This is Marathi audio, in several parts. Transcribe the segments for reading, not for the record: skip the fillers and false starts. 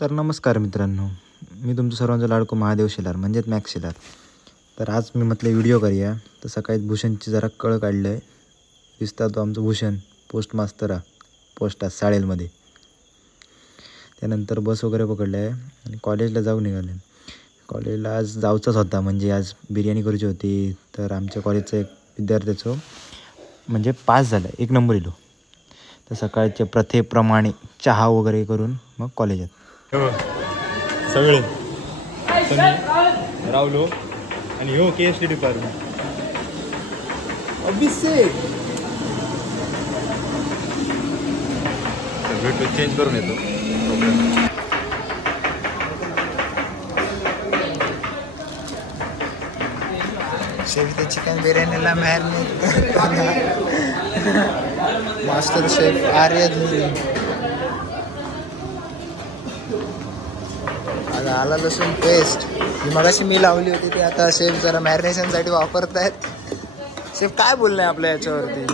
तर नमस्कार मित्रांनो, मी तुमचं सर्वांचा लाडको महादेव शेलार म्हणजेच मॅक्स शेलार. तर आज मी म्हटलं व्हिडिओ करूया. तर सकाळी भूषणची जरा कळ काढलं आहे. दिसता तो आमचं भूषण पोस्ट मास्तर पोस्टात शाळेमध्ये. त्यानंतर बस वगैरे पकडलं आहे आणि कॉलेजला जाऊ निघाले. कॉलेजला आज जाऊचाच होता, म्हणजे आज बिर्याणी करूची होती. तर आमच्या कॉलेजचं एक विद्यार्थ्याचं म्हणजे पास झालं, 1 नंबर इलो. तर सकाळच्या प्रथेप्रमाणे चहा वगैरे करून मग कॉलेजात सगळे रावलो आणि हो KSD डिपार्टमेंट अभिषेक भेटू चेंज करून येतो. शेफ चिकन बिर्याणीला marinate master chef Arya Dhuri. आता आला लसूण पेस्ट जी मगाशी मी लावली होती ती आता शेफ जरा मॅरिनेशनसाठी वापरतायत. शेफ काय बोलणं आहे आपल्या याच्यावरती?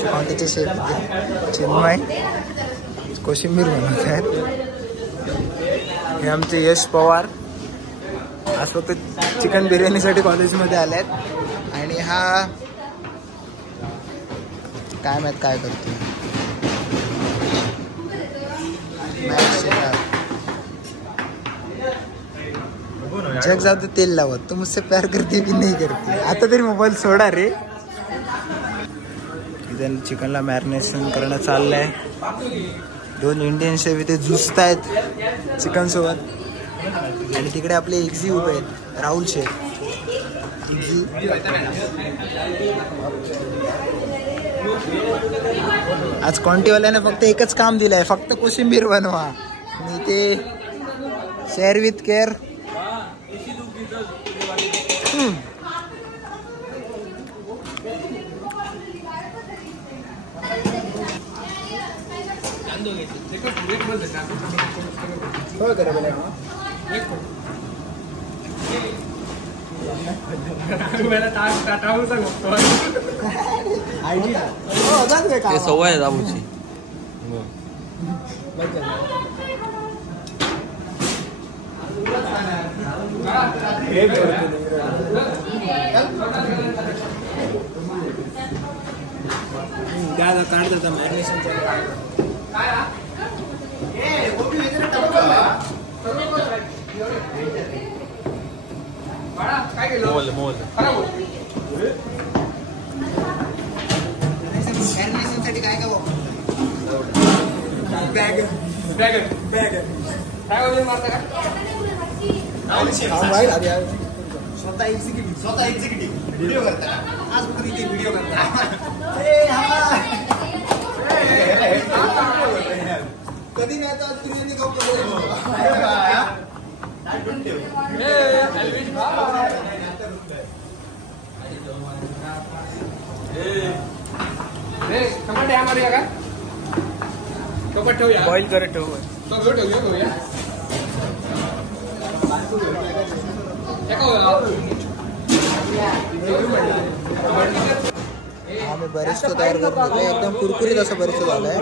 क्वांटिटी शेफ चिन्मय कोशिंबीर बनवत आहेत. हे आमचे यश पवार आज फक्त चिकन बिर्याणीसाठी कॉलेजमध्ये आले आहेत. आणि हा काय माहीत काय करतो, जग जाऊ तेल लावत. तू मुझसे प्यार करते की नाही करते? आता तरी मोबाईल सोडा रे. इथे चिकनला मॅरिनेशन करणं चाललंय. 2 इंडियन शेफ इथे झुसत आहेत चिकन सोबत. आणि तिकडे आपले एक्झी उभे आहेत, राहुल शेफ. एक्झी आज क्वांटिटीवाल्याने फक्त एकच काम दिलंय, फक्त कोशिंबीर बनवा. आणि ते शेअर विथ केअर. सवय दाबूची. काढतात मॅरिनेशनचा. मॅरिनेशनसाठी काय काय बॅग बॅग बॅग काय वगैरे मारता का? स्वतः एक्झिक्युटिव्ह व्हिडिओ करता. आज फक्त इथे व्हिडिओ करता. कधी नाही तर बिर्याणी खाऊ. बॉईल करत ठेवू. आम्ही बरेचसे तयार करून घेतले. एकदम कुरकुरीत असं बरेचसे झालंय.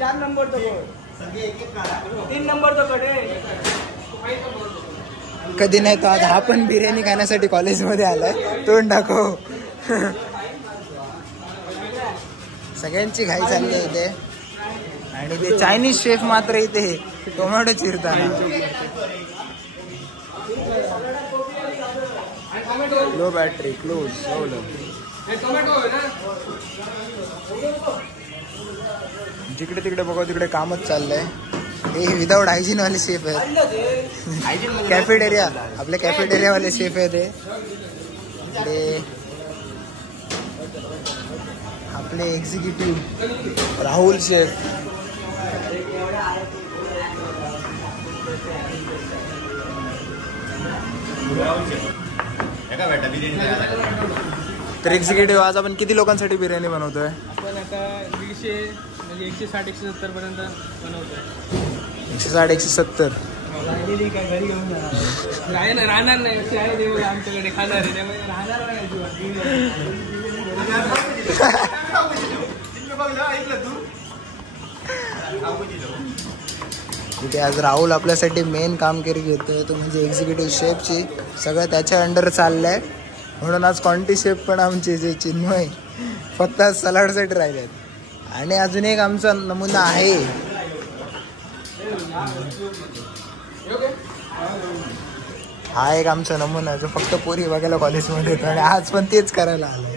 4 नंबर 3 नंबर कधी नाही तर आज हा पण बिर्याणी खाण्यासाठी कॉलेजमध्ये आलाय. तोंड दाखव. सगळ्यांची घाई चालली आहे इथे. आणि ते चायनीज शेफ मात्र इथे टोमॅटो चिरताना. Low battery close. जिकडे तिकडे बघा तिकडे कामच चाललंय. हे विदाउट हायजीन वाले शेफ आहेत. कॅफेटेरिया आपल्या कॅफेटेरिया वाले शेफ आहे ते आपले एक्झिक्युटिव्ह राहुल शेफ. तर एक्झिक्युटिव्ह आज आपण किती लोकांसाठी बिर्याणी बनवतोय? आता 150 म्हणजे 160-170 पर्यंत बनवतो. 160-170. राहणार नाही असे आहे देव आमच्याकडे खाणार आहे त्यामुळे राहणार इथे आज राहुल आपल्यासाठी मेन कामगिरी घेतोय तो म्हणजे एक्झिक्युटिव्ह शेफची. सगळं त्याच्या अंडर चाललंय म्हणून आज क्वांटिटी शेफ पण आमचे जे चिन्मय फक्त सलाडसाठी राहिलेत. आणि अजून एक आमचा नमुना आहे, हा एक आमचा नमुना जो फक्त पोरी बघायला कॉलेजमध्ये येतो आणि आज पण तेच करायला आलं.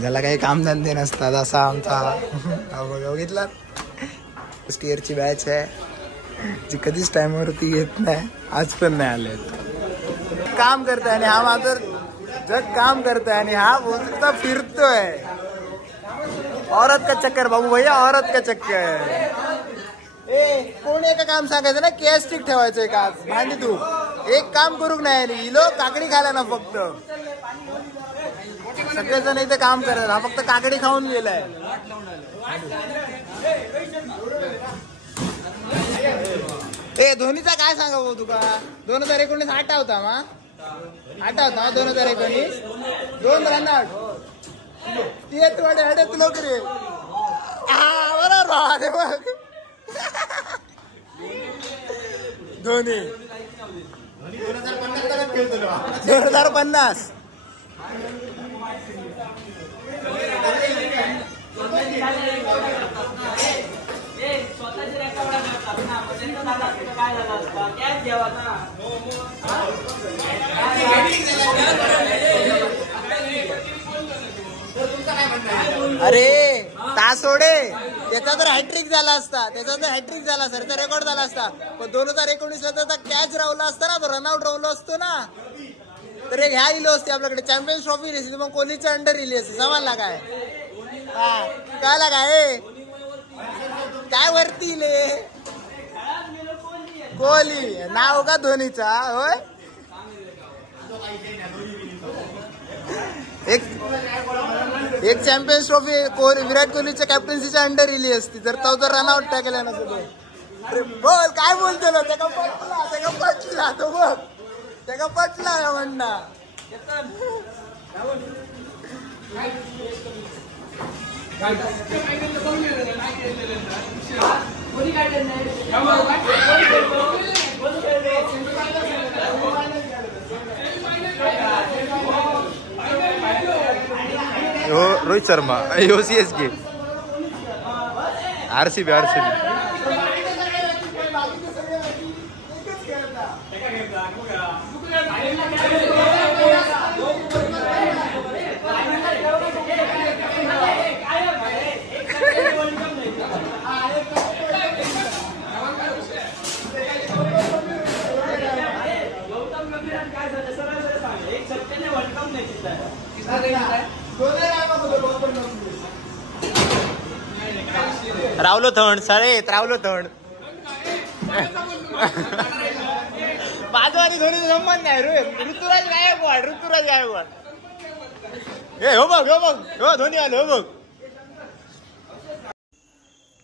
ज्याला काही कामधंदे नसतात असा आमचा बघितला फर्स्ट इयरची बॅच आहे जी कधीच टाइमवरती येत नाही, आज पण नाही आले. काम करताय आणि हा मात्र जग काम करताय आणि हा बोलता फिरतोय. औरत का चक्कर बाबू भैया, औरत का चक्कर. कोण एका काम सांगायचं ना, केस स्टिक ठेवायचंय का भांडी तू एक काम करूक नाही. हिलो काकडी खायला ना फक्त, सगळेजण इथे काम करत, हा फक्त काकडी खाऊन गेलाय. धोनीचा काय सांगा भाऊ तुका, 2019 आठवता मा, आठवता 2019 2 रन आउट नोकरी. बरोबर धोनी 2050. अरे तासोडे त्याचा तर हॅट्रिक झाला असता, सरचा रेकॉर्ड झाला असता. पण 2019 ला तर कॅच रावला असता ना, तो रनआउट रावलो असतो ना, तर एक ह्या इलो असते आपल्याकडे चॅम्पियन्स ट्रॉफी दिली, मग कोहलीच्या अंडर इली असते. समजला काय, कळला काय, काय वरती इले कोहली नाव का धोनीचा होय. एक चॅम्पियन्स ट्रॉफी विराट कोहलीच्या कॅप्टन्सीच्या अंडर इली असती तर तो जर रनआउट टाकला नसतो. अरे बोल काय बोलतो ना, त्याला पटला तो बघ, त्याला पटला म्हणणं. Rohit Sharma, CSK, RCB. रावलो थंड साळेत, रावलो थंड. बाजू आणि धोनीचा संबंध नाही. ऋतुराज गायकवाड. हो बघ धोनी आलो हो बघ.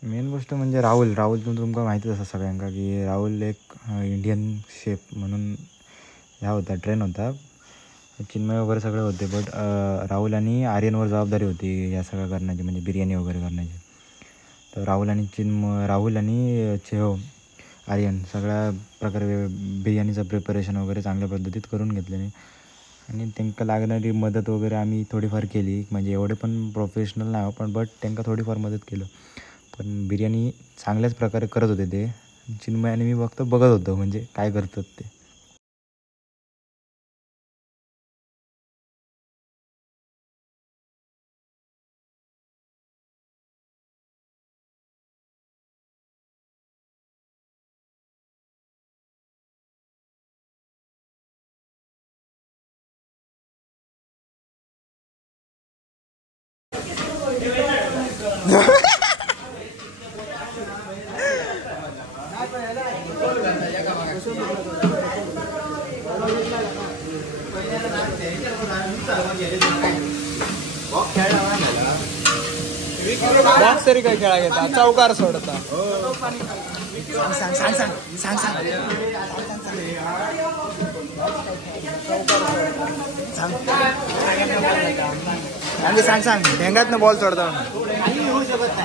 मेन गोष्ट म्हणजे राहुल तुमका माहितीच असं सगळ्यांका की राहुल एक इंडियन शेफ म्हणून ह्या होता, ट्रेन होता. चिन्मय वगैरे सगळे होते, बट राहुल आणि आर्यनवर जबाबदारी होती या सगळं करण्याची, म्हणजे बिर्याणी वगैरे करण्याची. तर राहुल आणि आर्यन सगळ्या प्रकारे बिर्याणीचं प्रिपरेशन वगैरे चांगल्या पद्धतीत करून घेतल्याने आणि त्यांना लागणारी मदत वगैरे आम्ही थोडीफार केली. म्हणजे एवढे पण प्रोफेशनल नाही पण बट त्यांना थोडीफार मदत केलं. पण बिर्याणी चांगल्याच प्रकारे करत होते ते. चिन्मय आणि मी फक्त बघत होतो म्हणजे काय करतात ते. बॉक्स तरी काय खेळा घेता चौकार सोडता सांग ढेंगात ना बॉल सोडता.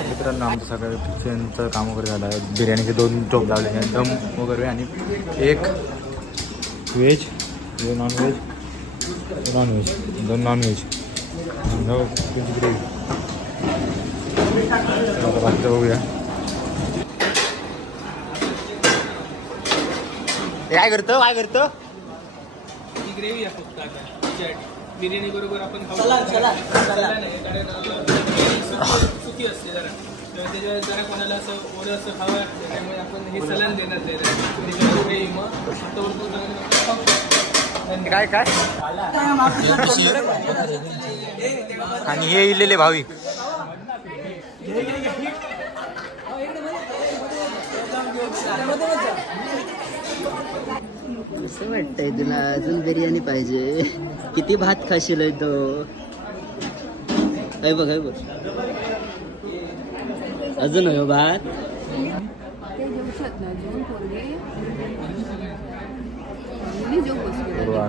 मित्रांनो आमचं सगळं किचनचं काम वगैरे झालं आहे. बिर्याणीचे 2 टोप लावले आहेत, दम वगैरे, आणि एक व्हेज, 2 नॉनव्हेज, 2 नॉनव्हेज, ग्रेव्ही. बाकी बघूया काय करतो ही ग्रेव्ही आहे फक्त आता बिर्याणी बरोबर आपण खाऊ. सुकी असते जरा, त्याच्यावर जरा कोणाला असं ओलं असं खावं लागतं, त्यामुळे आपण हे सलन देणार नाही ग्रेव्ही. मग काय आणि हे इलेले भाविक कसं वाटतंय तुला? अजून बिर्याणी पाहिजे? किती भात खाशील तो? बघ अजून हो भात.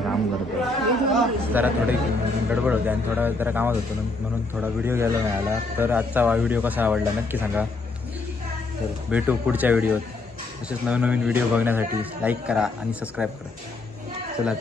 काम करतो जरा थोडी गडबड होते आणि थोडा जरा कामात होतो म्हणून थोडा व्हिडिओ घ्यायला मिळाला. तर आजचा व्हिडिओ कसा आवडला नक्की सांगा. तर भेटू पुढच्या व्हिडिओत. तसेच नवीन व्हिडिओ बघण्यासाठी लाईक करा आणि सबस्क्राईब करा. चला.